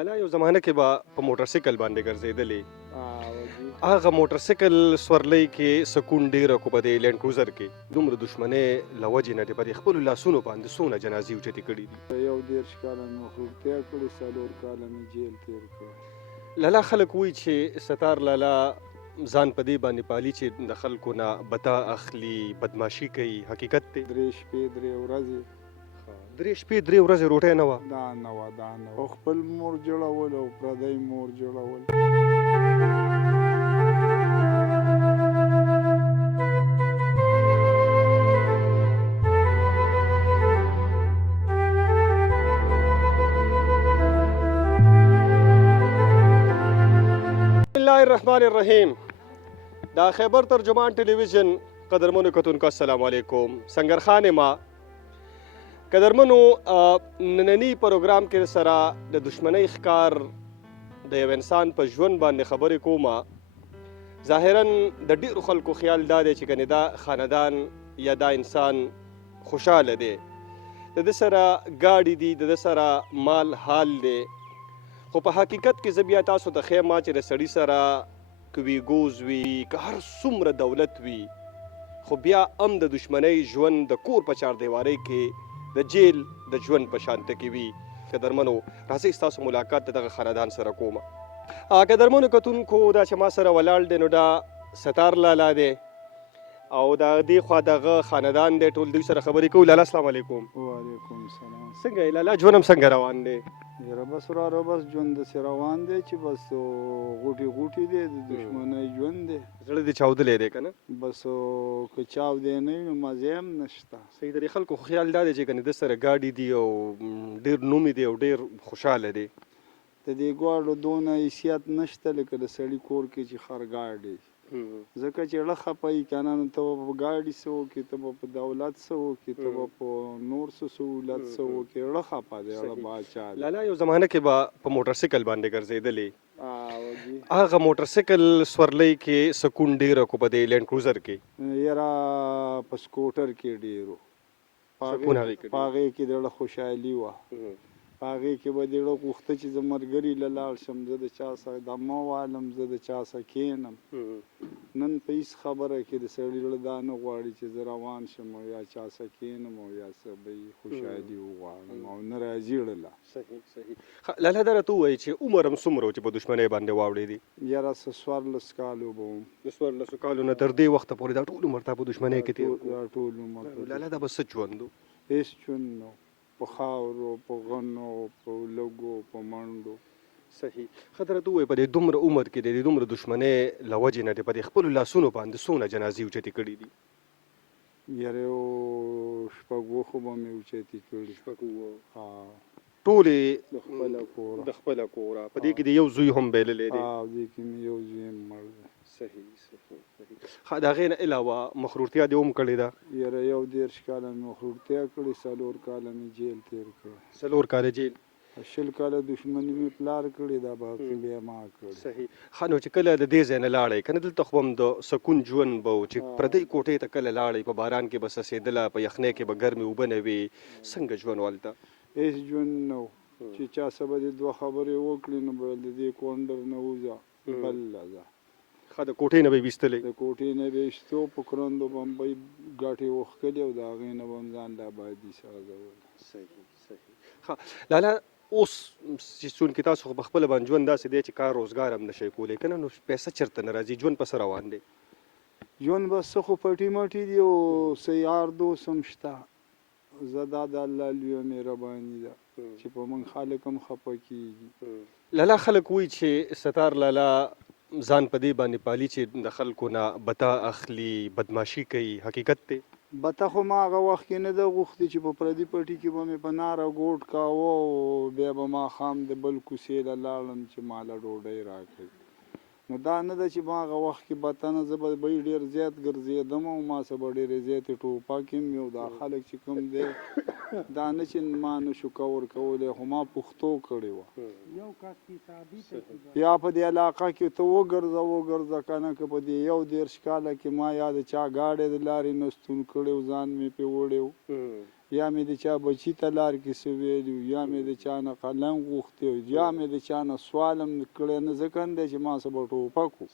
لالا یو زمانه کې به په موټرسایکل باندې ګرځېدلې وږي هغه موټرسایکل سورلۍ کې سکون ډېره کو په دې لینډ کروزر کې دومره دښمنۍ له وجې نه دې په دې خپلو لاسونو باندې څونه جنازې اوچتې کړي دي. 11 کاله مې مخروطیا کړې 4 کاله مې جیل تېر کړ. لالا خلک وایي چې ستار لالا ځان په دې باندې پالي چې د خلکو نه بتا اخلي بدماشي کوي، حقیقت دی؟ 3 شپې 3 ورځې 3 شپې 3 ورځې روټۍ نه وه. دا نه وه. خپل مور جوړول او پردی مور جوړول. بسم الله الرحمن الرحیم. دا خیبر ترجمان ټلویزیون قدرمنو کتونکو السلام علیکم. سنگرخان ما قدرمنو نننی پروګرام کې سره د دشمنی ښکار د یو انسان په ژوند باندې خبرې کومه. ظاهرا د ډیرو خلکو خیال دا دی چې کنه دا خاندان یا دا انسان خوشاله دی، د ده سره ګاډي دي، د ده سره مال حال دی، خو په حقیقت کې زه بیا تاسو ته ښیم چې د سړي سره که ویګوز وي که هر څومره دولت وي خو بیا هم د دشمنۍ ژوند د کور په چاردیوارۍ کې د جیل د ژوند په شانته کې وي. قدرمنو راځئ ستاسو ملاقات د دغه خاندان سره کومه. قدرمنو کتونکو دا چې ما سره ولاړ دی نو دا ستار لالا دی او دا دې خوا دغه خاندان دی، ټول دوی سره خبرې کوو. لالا السلام علیکم. وعلیکم السلام. څنګه یې لالا؟ ژوند هم څنګه روان دی؟ یاره بس را بس ژوند داسې روان دی چې بس غوټې دی، د دښمنۍ ژوند دی. زړه دې چاودلی دی که نه؟ بس که چاودی نه وي نو مزې هم نشته. صحیح دی. خلکو خو خیال دا دی چې کنې ده سره ګاډي دي او ډېر نومي دی او ډېر خوشحاله دی. د دې ګواړو دونه حیثیت نشته لکه د سړي کور کې چې خرګاډي، ځکه چې اړه خپه یي که نه نو ته به په ګاډي څه وکړې، ته به په دولت څه وکړې، ته به په نور څه سهولت څه وکړې، اړه خپه دی، اړه باچا دی. لالا یو زمانه کې به په موټرسایکل باندې ګرځېدلې هغه موټرسایکل سورلۍ کې سکون ډېره کو په دې لینډ کروزر کې؟ یاره په سکوټر کې ډېرو سکون هغې کې په هغې کې د اړه خوشحالي وه. په هغې کې به د اړه غوښته چې زه ملګري له لاړ شم، زه د چا سره دمه والم، زه د چا سره کښېنم. نن په هېڅ خبره کې د سړي زړه دا نه غواړي چې زه روان شم او یا چا سره کښېنم او یا څه به یې خوشحالي وغواړم او نه راځي زړه. صحیح. لالا دا راته ووایي چې عمر هم څومره و چې په دښمنۍ باندې واوړېدې؟ یاره څه 14 کالو به وم. د 14 کالو نه تر دې وخته پورې دا ټول عمر تا په دښمنۍ کې تېر کړو؟ دا ټول عمر. لالا دا به څه ژوند و؟ هېڅ ژوند نه، په خاورو، په غنو، په لږو، په منډو. صحیح. ښه ته راته ووایه په دې دومره عمر کې د دې دومره دښمنۍ له وجې نه دې په دې خپلو لاسونو باندې څونه جنازې اوچتې کړي دي؟ یاره یو 6 خو به مې اوچتې کړي. 6 ټولې د خپله کوره. د خپله کوره. په دې کې د یو زوی هم بایللی دی؟ دې کې مې یو زوی هم مړ دی. صحیح. ښه د هغې نه علاوه مخروطیا دې هم کړې ده؟ یاره 11 کاله مې مخروطیا کړې 4 کاله مې جیل تېر کړ. 4 کاله جیل. 20 کاله دښمني مې پلار کړې، دا باقي بیا ما کړې. صحیح. ښه نو چې کله د دې ځای نه لاړئ که نه دلته خو هم د سکون ژوند به و چې پردۍ کوټې ته کله لاړئ په باران کې به څڅېدله، په یخنۍ کې به ګرمې اوبه نه وې، څنګه ژوند و هلته؟ هېڅ ژوند نه و. چې چا څه به دې 2 خبرې وکړي نو به د دې کونډر نه وځه بله ځه. ښه د کوټې نه به یې ویستلی؟ د کوټې نه به یې ایستو، په کرندو به هم به یې ګاټې وښکلې او د هغې نه به هم ځان له ابادي سره ځول. صحیح. ښه لالا اوس چې چونکې تاسو خو په خپله باندې ژوند داسې دی چې کار روزګار هم نشئ کولی که نه، نو پیسه چېرته نه راځي؟ ژوند په څه روان دی؟ ژوند بس څه خو پټي مټي دي او څه یار دوست هم شته. زه دا د الله لویه مهرباني ده چې په موږ خلک هم خفه کېږي. لالا خلک وایي چې ستار لالا ځان په دې باندې پالي چې د خلکو نه بتا اخلي، بدماشي کوي، حقیقت دی؟ بته خو ما هغه وخت کې نه ده غوښتې چې په پردي پټي کې به مې په ناره ګوټ کاوه او بیا به ماښام د بل کوڅې له لاړم چې ما له ډوډۍ راکړي. نو دا نه ده چې ما هغه وخت کې بته زه به ډېر زیات ګرځېدم او ما څه به ډېرې زیاتې ټوپکې مې او دا خلک چې کوم دی دا نه چې ما نه شو کور کولی خو ما پښتو کړې وه. یا په دې علاقه کې ته وګرځه که نه که په دې 11 کاله کې ما یا د چا ګاډی د لارې نه ستون کړی و ځان مې پرې وړی و یا مې د چا بچي ته لار کې څه ویلي وي، یا مې د چا نه قلم غوښتی وي، یا مې د چا نه سوال هم کړی نه ځکه نه دی چې ما څه به ټوپک و.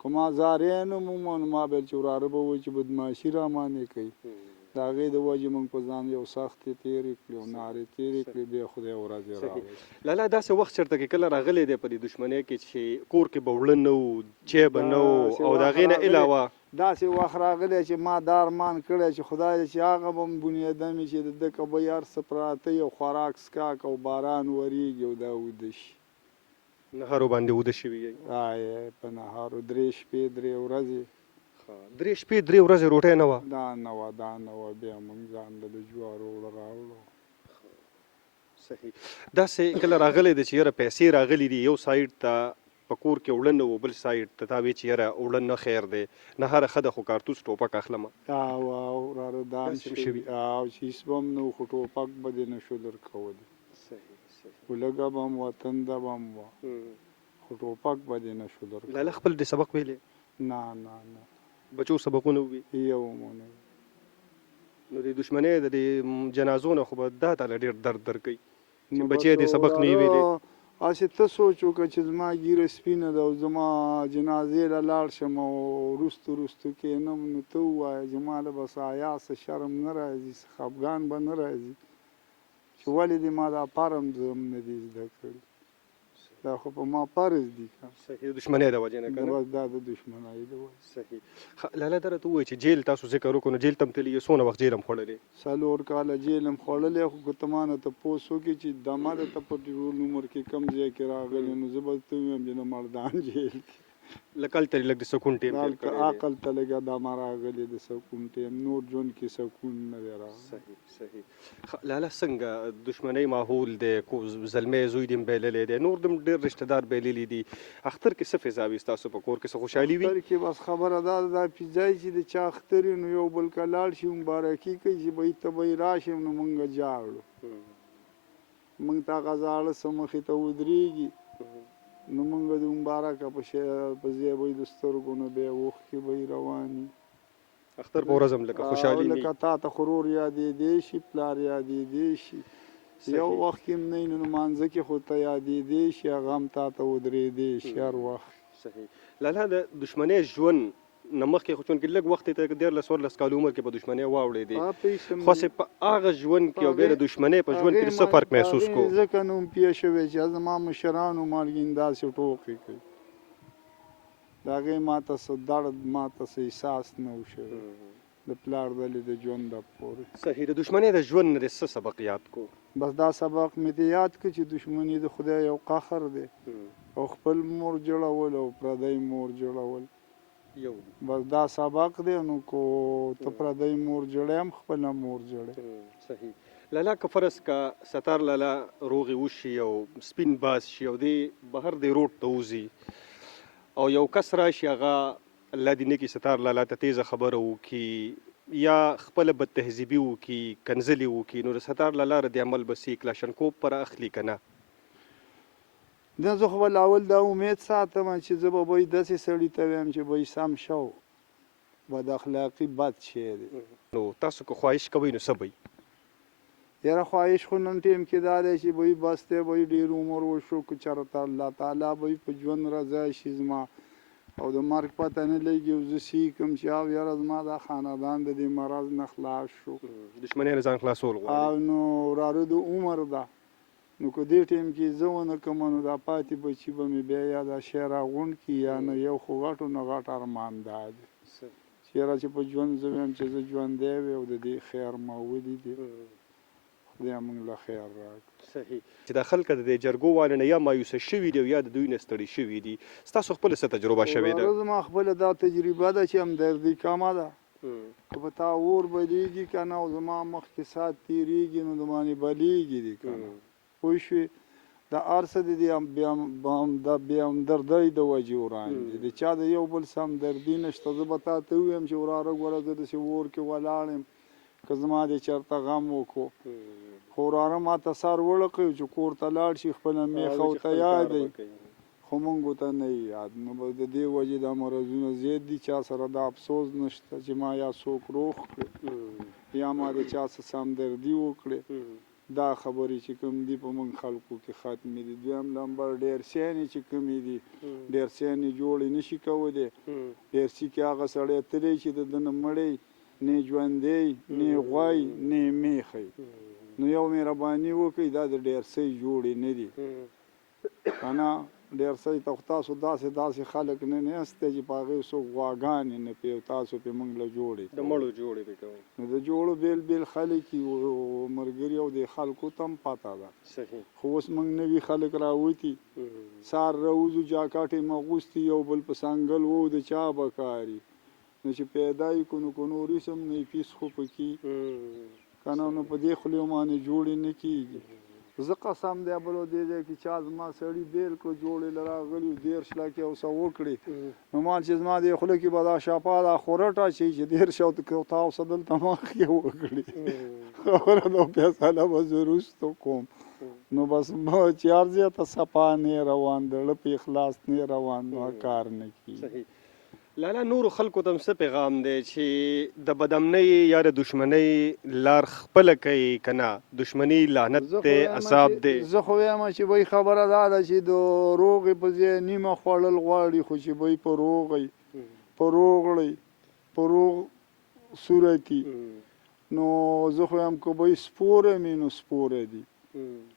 که ما زاری نه مومه نو ما به ویل چې وراره به وایي چې بدماشي را باندې کوي. د هغې د وجې موږ په ځان یو سختې تېرې کړې او نارې تېرې کړې، بیا خدای ورځې راوستې. لالا داسې وخت چېرته کې کله راغلی دی په دې دښمنۍ کې چې کور کې به وړه نه وو، چای به نه وو او د هغې نه علاوه داسې وخت راغلی چې ما دا ارمان کړی چې خدای دې چې هغه به م بنیادم وي چې د ده که به یې هر څه پراته وي او خوراک څښاک او باران ورېږي او دا وده شي. نهارو باندې وده شوي یې؟ په نهارو 3 شپې 3 ورځې. 3 شپې 3 ورځې روټۍ نه وه؟ دا نه وه. بیا موږ ځان له د جوارو اوړه راوړو. صحیح. داسې کله راغلی دی چې یاره پیسې راغلي دي، یو سایډ ته په کور کې اوړه نه وو، بل سایډ ته تا وی چې یاره اوړه نه خیر دی، نه هره ښه ده خو کارتوس ټوپک اخلمه؟ وراره دا هم شوي او چې هېڅ به هم نه وو، خو ټوپک به دې نه شو درکولی. خو لږه به هم وه، تنده به هم وه، خو ټوپک به دې نه شو درکولی. لاله خپل دې سبق ویلی؟ نه بچو سبقونه ووي؟ یو مو نه. نو د دښمنۍ د دې جنازو نه خو به دا تاله ډېر درد درکوي چې بچی دې سبق نه وي ویلی. هسې ته سوچ وکړه چې زما ګیره سپینه ده او زما جنازې له لاړ شم او وروستو کښېنم، نو ته ووایه چې ما له به څه حیا څه شرم نه راځي، څه خفګان به نه راځي چې ولې دې ما دا فرم زه هم نه دي زده کړي. دا خو په ما فرض دي که صحیح. د دښمنۍ د وجې نه که نه؟ بس دا د دښمنۍ د وجې. صحیح. لاله دا راته ووایه چې جیل تاسو ذکر وکړو، نو جیل ته هم تللي یې، څونه وخت جیل هم خوړلی؟ 4 کاله جیل هم خوړلی. خو که ته ما نه تپوس وکړې چې دا ما درته په ټول عمر کې کوم ځای کې راغلی، نو زه به ته ووایم چې د مردان جیل کې. لکه هلته لږ د سکون ټیم تېر کړی دی. عقل ته لږه دا ما راغلی د سکون ټیم، نور ژوند کې سکون نه دی راغلی. صحیح. لاله څنګه دښمنۍ ماحول دی، زلمی زوی دې هم بایللی دی، نور دې هم ډېر رشته دار بایللي دي، اختر کې څه فضا وي ستاسو په کور کې، څه خوشحالي وي؟ اختر کې بس خبره دا ده، دا ځای چې د چا اختر وي نو یو بل که لاړ شي مبارکي کوي چې به ته به یې راشې نو موږ جاړو. موږ ته هغه زاړه څه مخې ته ودرېږي نو موږ د مبارکه په ځای به یې د سترګو نه بیا اوښکې به یې رواني. اختر په ورځ هم لکه خوشحالي نه وي؟ لکه تا ته خو ورور یادېدی شي، پلار یادېدی شي، یو وخت کې هم نه وي نو لمانځه کې خو ته یادېدی شي، هغه هم تا ته ودرېدی شي هر وخت. صحیح. لاله د دښمنۍ ژوند نه مخکې خو چونکې لږ وخت یې ته 13-14 کاله عمر کې په دښمنۍ واوړېدې، خو چې په هغه ژوند کې او بیا د دښمنۍ په ژوند کې څه فرق محسوس کو؟ ځکه نوم پیښ شوی چې زما مشرانو مالګین داسې ټوکې کوي، د هغې ما ته څه درد، ما ته څه احساس نه و شوی د پلار دلې د ژونده پورې. صحیح. د دښمنۍ د ژوند نه دې څه سبق یاد کو؟ بس دا سبق مې دې یاد کړ چې دښمني د خدای یو قهر دی او خپل مور جوړول او پردی مور جوړول یو بس دا سبق دی. نو کو ته پردی مور جوړې هم خپله مور جوړې. صحیح. لاله که فرض که ستار لاله روغې وشي او سپین باز شي او دی بهر دی روډ ته وځي او یو کس راشي هغه الله دې نه کړي ستار لاله ته تیزه خبره وکړي یا خپله بدتهذیبي وکړي، کنځلې وکړي، نو د ستار لاله رد عمل به څه کلاشنکوف پر اخلي که نه؟ نه زه خو به اول دا امید ساتم چې زه به یې داسې سړي ته وایم چې به یې سم شو، بد اخلاقي بد شی دی. نو تاسو که خواهش کوئ نو څه به وي؟ یاره خواهش خو نن ټیم کې دا دی چې به یې بس دی، به یې ډېر عمر وشو، که چېرته الله تعالی به یې په ژوند رضا شي زما او د مرګ پته نه لګي او زه سیکم چې او یاره زما دا خاندان د دې مرض نه خلاص شو، دښمنۍ نه ځان خلاصول غواړي. او نو وراره د عمر ده، نو که دې ټیم کې زه ونه کړم نو دا پاتې بچي به مې بیا یا دا شی راغونډ کړي یا نه یو خو غټو نه غټ ارمان دا دی چې یاره چې په ژوند زه وایم چې زه ژوندی وي او د دې خیر ما ولیدې، خدای موږ له خیر راکړي. صحیح. چې دا خلک د دې جرګو والو نه یا مایوسه شوي دي او یا د دوی نه ستړي شوي دي، ستاسو خپله څه تجربه شوې ده؟ زما خپله دا تجربه ده چې همدردي کمه ده، که په تا اور بلیږي که نه او زما مخکې ساعت تېرېږي نو د باندې بلیږي دي که نه پوه شوې. دا هر څه د بې همدردۍ د وجې وړاندې د چا د یو بل څه همدردي نشته. زه به تا ته ووایم چې وراره ګوره زه داسې اور کې ولاړ یم که زما دې چېرته غم وکړو، خو وراره ما ته سر وړقوي چې کور ته لاړ شي خپله میخه ورته یادوي، خو موږ ورته نه یې یاد. نو به د دې وجې دا مرضونه زیات دي، چا سره دا افسوس نشته چې ما یا څوک روغ کړي یا ما د چا څه سمدردي وکړې دا خبرې چې کوم دي په موږ خلکو کې ختمې دي. دویم نمبر ډېر سیانې چې کومې دي ډېر سیانې جوړې نشي کولی. ډېر سي کې هغه سړی تللی چې د ده نه مړی نه ژوندی نه غوی نه میخی. نو یو مهرباني وکړئ دا د ډېر سۍ جوړې نه دي که نه. ډېر سۍ ته خو تاسو داسې خلک نه نیستی چې په هغې څوک غواګانې نه پې تاسو پې موږ له جوړې د مړو جوړې پې کوئ. نو د جوړو بیل بیل خلک یو ملګري او د خلکو ته هم پته ده. خو اوس موږ نوي خلک راوتي سهار راوځو جاکټ یې مغوستي یو بل په سنګل وو د چا به کاري نو چې پیدا یې کړو نو که نور اسم نه یې پیس خو پکې که نه نو په دې خولې باندې جوړې نه کېږي. زه قسم دی بل دې ځای کې چا زما سړي بیل کړو جوړې له راغلي 10 لکې او څه وکړې نو ما چې زما دې خوله کې به دا شاپا دا خورټ اچوي چې 10 تاسو دلته مخکې وکړي خبره دا فیصله به زه وروسته کوم. نو بس چې هر ځای ته صفا نه روان زړه په اخلاص نه روان نو کار نه کېږي. لالا نورو خلکو ته هم څه پیغام دی چې د بدامنۍ یا د دشمنۍ لار خپله کوي که نه دشمني لعنت دی عذاب دی. زه خو وایم چې وایي خبره دا ده چې د روغې په ځای نیمه خوړل غواړي خو چې وایي په روغی په روغړی په روغ صورتي نو زه خو وایم که وایي سپوره مې نو سپوره دي.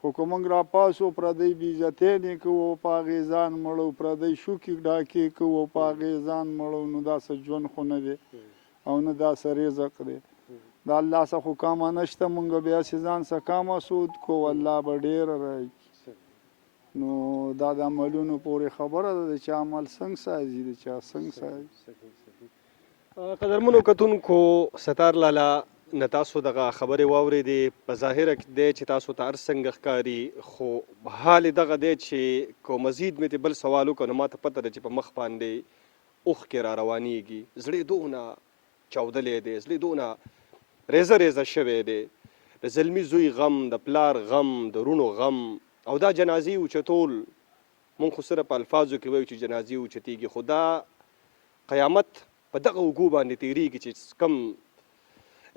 خو که موږ راپاسو پردی بې عزتۍ نه کوو په هغې ځان مړو پردی شوکې ډاکې کوو په هغې ځان مړو نو داسې ژوند خو نه دی او نه داسې رزق دی. د الله څخه خو کامه نشته موږ بیا چې ځان څه کامه سود کوو الله به ډېره راکړي. نو دا د عملونو پورې خبره ده د چا عمل څنګه سازي د چا څنګه سازي. قدرمنو کتونکو ستار لالا نه تاسو دغه خبرې واورېدې په ظاهره دی چې تاسو ته هر څنګه ښکاري خو حال یې دغه دی چې که مزید مې بل سوال وکړو نو ما ته پته ده چې په مخ باندې اوښکې را روانېږي زړه دونه چاودلی دی زړه دونه ریزه ریزه شوی دی د زلمي زوی غم د پلار غم د رونو غم او دا جنازې اوچتول مونږ خو صرف په الفاظو کې وایو چې جنازې اوچتېږي خو دا قیامت په دغه اوږو باندې تېرېږي چې کم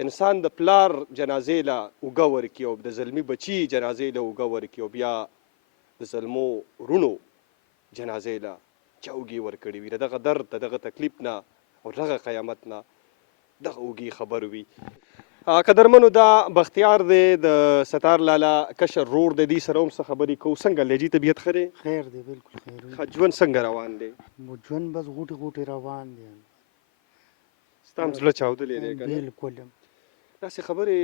انسان د پلار جنازې له اوږه ورکړي او د زلمي بچي جنازې له اوږه ورکړي او بیا د زلمو رونو جنازې له چا اوږې ورکړي وي د دغه درد د دغه تکلیف نه او دغه قیامت نه دغه اوږې خبر وي. قدرمنو دا بختیار دی د ستار لالا کشر رور دی دې سره هم څه خبرې کوو. څنګه لجي طبیعت ښه دی؟ خیر دی بالکل خیر دی. ژوند څنګه روان دی؟ ژوند بس غوټې غوټې روان دی. ستا هم زړه چاودلی دی که نه؟ بالکل داسې خبرې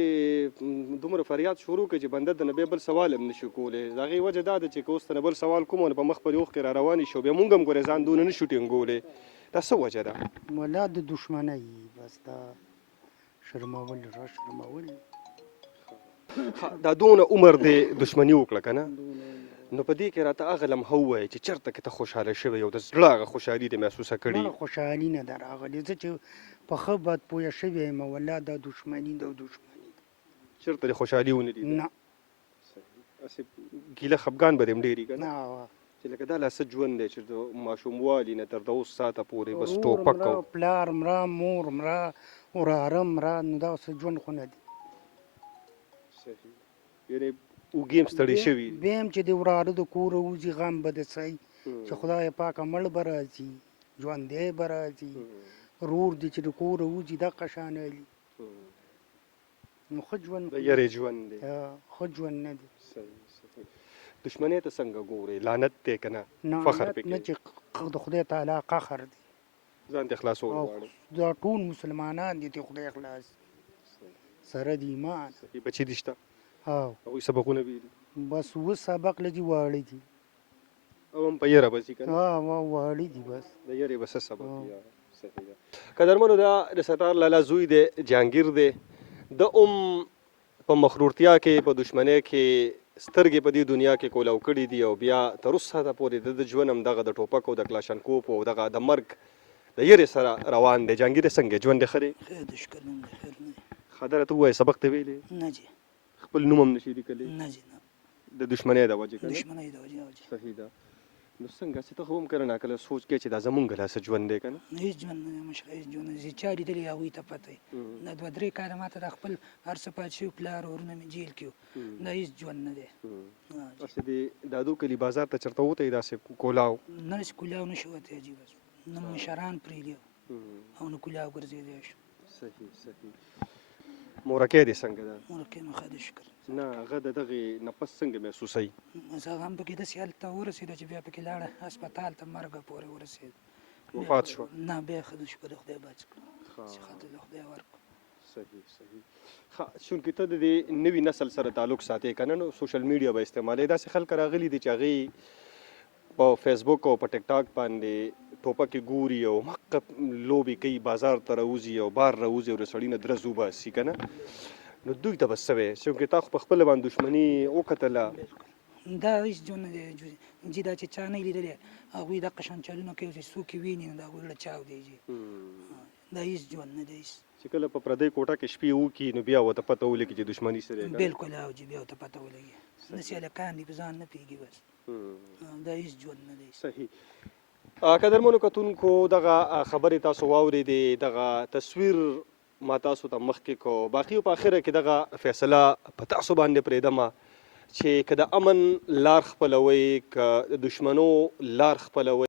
دومره فریاد شروع کړي چې بنده د نه بیا بل سوال هم نشي کولی. د هغې وجه دا ده چې که اوس ته نه بل سوال کوم نو په مخ پرې اوښکې را روانې شي او بیا مونږ هم ګورې ځان دونه نشو ټینګولی. دا څه وجه ده؟ ولا د دشمنۍ بس دا شرمول را شرمول دا دونه عمر دی دشمني وکړه که نه نو په دې کې راته هغه لمحه ووایه چې چېرته کې ته خوشحاله شوی او د زړه هغه خوشحالي دې محسوسه کړي. نه خوشحالي نه ده راغلې زه چې په ښه بد پویه شوی یم والله دا دشمني ده دشمني چېرته دې خوشحالي ونه لیده؟ نه هسې ګیله خفګان به دې هم ډېر وي که نه نه چې لکه دا لا څه ژوند دی چې د ماشوموالي نه تر د اوس ساعته پورې بس ټوپک او پلار مړه مور مړه وراره مړه نو دا څه ژوند خو نه دی. صحیح یعنې اوږې هم ستړې شوي بیا هم چې د وراره د کوره وځي غم به د څی چې خدای پاکه مړ به راځي ژوندی به راځي رور دی چې د کوره وځي دغه شان ویلي نو ښه ژوند د یرې ژوند دی ښه ژوند نه دی. دشمنۍ ته څنګه ګورې لعنت دی که نه فخر پې نه چې د خدای تعالی قهر دی ځان ته خلاصول غواړې دا ټول مسلمانان دي ته خدای خلاص سره د ایمان بچي دي شته هغوی سبقونه ویلي بس اوس سبق لدي واړه دي او هم په یره به ځي که نه واړه دي بس د یرې به څه سبق وي. صحیح ده. قدرمنو دا د ستار لالا زوی دی جهانګیر دی د په مخرورتیا کې په دشمنۍ کې سترګې په دې دنیا کې کولاو کړي دي او بیا تر اوسه پورې د ژوند هم دغه د ټوپک او د کلاشنکوپ او دغه د مرګ د یرې سره روان دی. جهانګیر څنګه ژوند یې ښه دی؟ خیر دی شکر نوم دی خیر نه خبره ته ووایې سبق ته ویلې نه جي خپل نوم هم نشي لیکلی نه جي نه د دشمنۍ د وجې که نه دشمنۍ د وجې صحیح ده. نو څنګه چې ته خو هم کله ناکله سوچ کوې چې دا زمونږ لاسه ژوند دی که نه هېڅ ژوند نه دی مشره، هېڅ ژوند نه دی. چې چا لیدلی هغوی ته پته وي. دا 2-3 کاله ما ته دا خپل هر څه پاتې شوي پلار ورونه مې جیل کې وو. دا هېڅ ژوند نه دی. هسې د دادو کلي بازار ته چېرته وتی داسې کولاو نه داسې کولاو نه شو وتی حاجي، بس نه مشران پرېږدي او نه کولاو ګرځېدی شو. صحیح صحیح. مورکۍ دې څنګه ده؟ مورکۍ مې ښه ده شکر. نه هغه د دغې نفس څنګه محسوسوي؟ هغه هم پکې داسې حالت ته ورسېده چې بیا پکې لاړه هسپتال ته مرګه پورې ورسېد. وفات شوه؟ نه بیا ښه ده شکر د خدای بچ کړه، صحت د خدای ورکړه. صحیح صحیح. ښه چونکې ته د دې نوي نسل سره تعلق ساتې که نه، نو سوشل میډیا به استعمالوې. داسې خلک راغلي دي چې هغوی په فیسبوک او په ټیک ټاک باندې ټوپکې ګوري او مقه لوبې کوي، بازار ته راوځي او بار راوځي او د سړي نه درز وباسي که نه. نو دوی ته به څه وایې؟ چونکې تا خو په خپله باندې دښمني وکتله. دا هېڅ ژوند نه دی جي، دا چې چا نه لیدلی هغوی دغه شان چلونه کوي چې څوک یې ویني نو د هغوی زړه چاودېږي جي. دا هېڅ ژوند نه دی. چې کله په پردۍ کوټه کې شپې وکړي نو بیا ورته پته ولګي چې دښمني څه دی. بلکل او جي بیا ورته پته ولګي. داسې هلکان دي په ځان نه پوهېږي بس. دا هېڅ ژوند نه دی. صحیح. قدرمنو کتونکو دغه خبرې تاسو واورېدې، دغه تصویر ما تاسو ته مخکې کو. باقي په آخره کې دغه فیصله په تاسو باندې پرېږدمه چې که د امن لار خپلوئ که د دښمنو لار خپلوئ